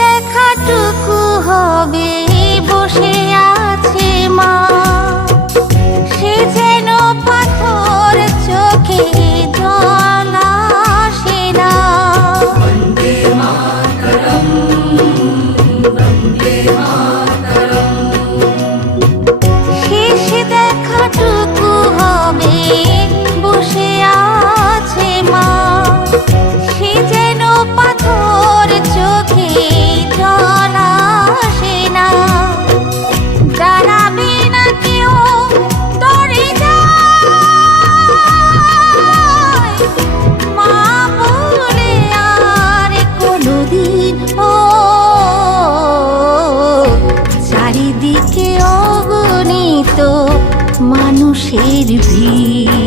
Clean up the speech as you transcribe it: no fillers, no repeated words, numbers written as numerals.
দেখাটুকু হবে বসে আছে মা, সে যেন পাথর চোখে জল আসে না। বন্দে মাতরম, বন্দে মাতরম। শেষ দেখাটুকু হবে বসে আছে মা, সে যেন পাথর চোখে জল আসে না। দাঁড়াবে না কেউ দরে যায় মা বলে আর কোনোদিন। ও চারিদিকে অগণিত মানুষের ভিড়,